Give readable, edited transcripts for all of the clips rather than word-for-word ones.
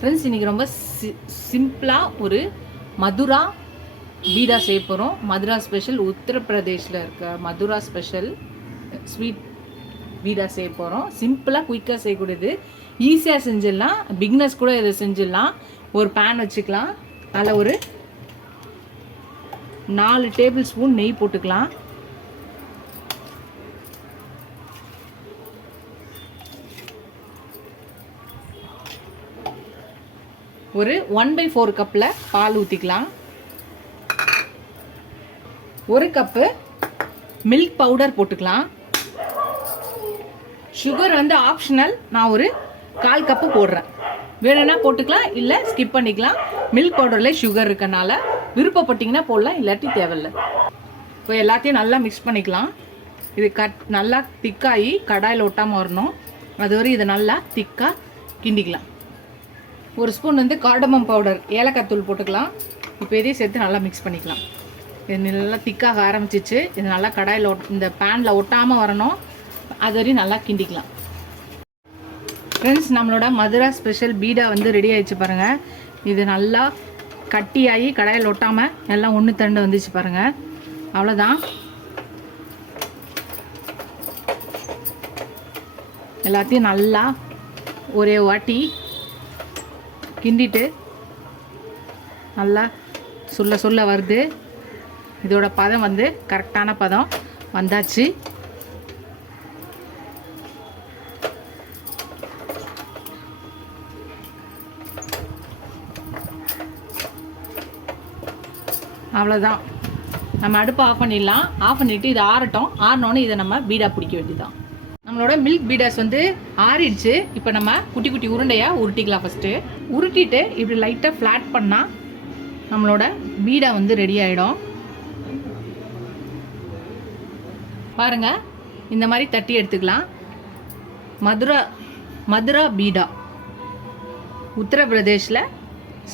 Friends இன்றைக்கி ரொம்ப சிம்பிளாக ஒரு மதுரா பீடா செய்ய போகிறோம். மதுரா ஸ்பெஷல், உத்தரப்பிரதேஷில் இருக்க மதுரா ஸ்பெஷல் ஸ்வீட் பீடா செய்ய போகிறோம். சிம்பிளாக குயிக்காக செய்யக்கூடியது, ஈஸியாக செஞ்சிடலாம். பிகினர்ஸ் கூட இதை செஞ்சிடலாம். ஒரு பேன் வச்சுக்கலாம். அதில் ஒரு 4 டேபிள் ஸ்பூன் நெய் போட்டுக்கலாம். ஒரு 1/4 கப்பில் பால் ஊற்றிக்கலாம். 1 கப்பு மில்க் பவுடர் போட்டுக்கலாம். சுகர் வந்து ஆப்ஷனல், நான் ஒரு 1/4 கப்பு போடுறேன். வேணும்னா போட்டுக்கலாம், இல்லை ஸ்கிப் பண்ணிக்கலாம். மில்க் பவுடரில் சுகர் இருக்கனால விருப்பப்பட்டிங்கன்னா போடலாம், இல்லாட்டி தேவையில்லை. இப்போ எல்லாத்தையும் நல்லா மிக்ஸ் பண்ணிக்கலாம். இது நல்லா திக்காகி கடாயில் ஒட்டாமல் வரணும். அதுவரை இதை நல்லா திக்காக கிண்டிக்கலாம். 1 ஸ்பூன் வந்து கார்டமம் பவுடர், ஏலக்காய் தூள் போட்டுக்கலாம். இப்போ இதையும் சேர்த்து நல்லா மிக்ஸ் பண்ணிக்கலாம். இது நல்லா திக்காக ஆரம்பிச்சிச்சு. இது நல்லா கடாயில் இந்த பேனில் ஒட்டாமல் வரணும். அது வரையும் நல்லா கிண்டிக்கலாம். ஃப்ரெண்ட்ஸ், நம்மளோட மதுரா ஸ்பெஷல் பீடா வந்து ரெடி ஆகிடுச்சு பாருங்கள். இது நல்லா கட்டியாகி கடாயில் ஒட்டாமல் எல்லாம் ஒன்று தண்டு வந்துச்சு பாருங்கள். அவ்வளோதான். எல்லாத்தையும் நல்லா ஒரே வாட்டி கிண்டிட்டு நல்லா சொல்ல வருது. இதோட பதம் வந்து கரெக்டான பதம் வந்தாச்சு. அவ்வளோதான். நம்ம அடுப்பை ஆஃப் பண்ணிடலாம். ஆஃப் பண்ணிவிட்டு இது ஆறட்டும். ஆறினோன்னு இதை நம்ம பீடா பிடிக்க வேண்டியதான். நம்மளோட மில்க் பீடாஸ் வந்து ஆறிடுச்சு. இப்போ நம்ம குட்டி குட்டி உருண்டையாக உருட்டிக்கலாம். ஃபஸ்ட்டு உருட்டிட்டு இப்படி லைட்டாக ஃப்ளாட் பண்ணால் நம்மளோட பீடா வந்து ரெடி ஆகிடும். பாருங்கள், இந்த மாதிரி தட்டி எடுத்துக்கலாம். மதுரா பீடா, உத்தரப்பிரதேஷில்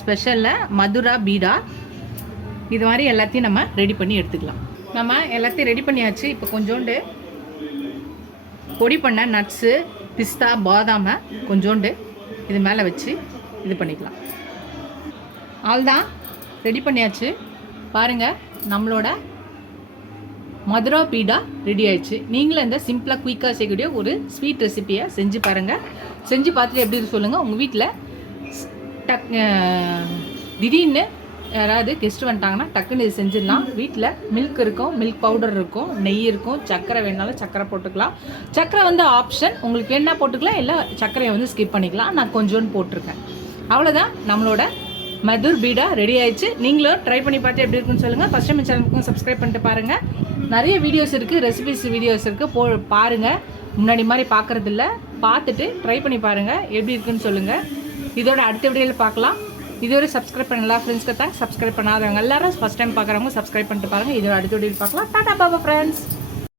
ஸ்பெஷலில் மதுரா பீடா. இது மாதிரி எல்லாத்தையும் நம்ம ரெடி பண்ணி எடுத்துக்கலாம். நம்ம எல்லாத்தையும் ரெடி பண்ணியாச்சு. இப்போ கொஞ்சோண்டு பொடி பண்ண நட்ஸு, பிஸ்தா, பாதாமை கொஞ்சோண்டு இது மேலே வச்சு இது பண்ணிக்கலாம். அவ்வளோதான், ரெடி பண்ணியாச்சு. பாருங்கள், நம்மளோட மதுரா பீடா ரெடி ஆயிடுச்சு. நீங்களும் இந்த சிம்பிளாக குயிக்காக செய்யக்கூடிய ஒரு ஸ்வீட் ரெசிப்பியை செஞ்சு பாருங்கள். செஞ்சு பார்த்துட்டு எப்படி சொல்லுங்கள். உங்கள் வீட்டில் திடீர்னு யாராவது கெஸ்ட் வந்துட்டாங்கன்னா டக்குன்னு இது செஞ்சிடலாம். வீட்டில் மில்க் இருக்கும், மில்க் பவுடர் இருக்கும், நெய் இருக்கும், சர்க்கரை வேணாலும் சர்க்கரை போட்டுக்கலாம். சர்க்கரை வந்து ஆப்ஷன், உங்களுக்கு வேணா போட்டுக்கலாம், இல்லை சர்க்கரையை வந்து ஸ்கிப் பண்ணிக்கலாம். நான் கொஞ்சோண்டு போட்டிருக்கேன். அவ்வளோதான், நம்மளோட மதுர் பீடா ரெடி ஆயிடுச்சு. நீங்களும் ட்ரை பண்ணி பார்த்து எப்படி இருக்குன்னு சொல்லுங்கள். ஃபஸ்ட் டைம் சேனலுக்கும் சப்ஸ்கிரைப் பண்ணிட்டு பாருங்கள். நிறைய வீடியோஸ் இருக்குது, ரெசிபிஸ் வீடியோஸ் இருக்குது, பாருங்கள். முன்னாடி மாதிரி பார்க்குறதில்ல, பார்த்துட்டு ட்ரை பண்ணி பாருங்கள், எப்படி இருக்குன்னு சொல்லுங்கள். இதோட அடுத்த வீடியோவில் பார்க்கலாம். இதுவரை சப்ஸ்கிரைப் பண்ணலாம் ஃப்ரெண்ட்ஸ்க்கு தான். சப்ஸ்கிரைப் பண்ணாதவங்க எல்லாரும் ஃபஸ்ட் டைம் பார்க்குறவங்க சப்ஸ்கிரைப் பண்ணிட்டு பாருங்கள். இதோட அடுத்த வீடியோவில் பார்க்கலாம். டாடா பாபா ஃப்ரெண்ட்ஸ்.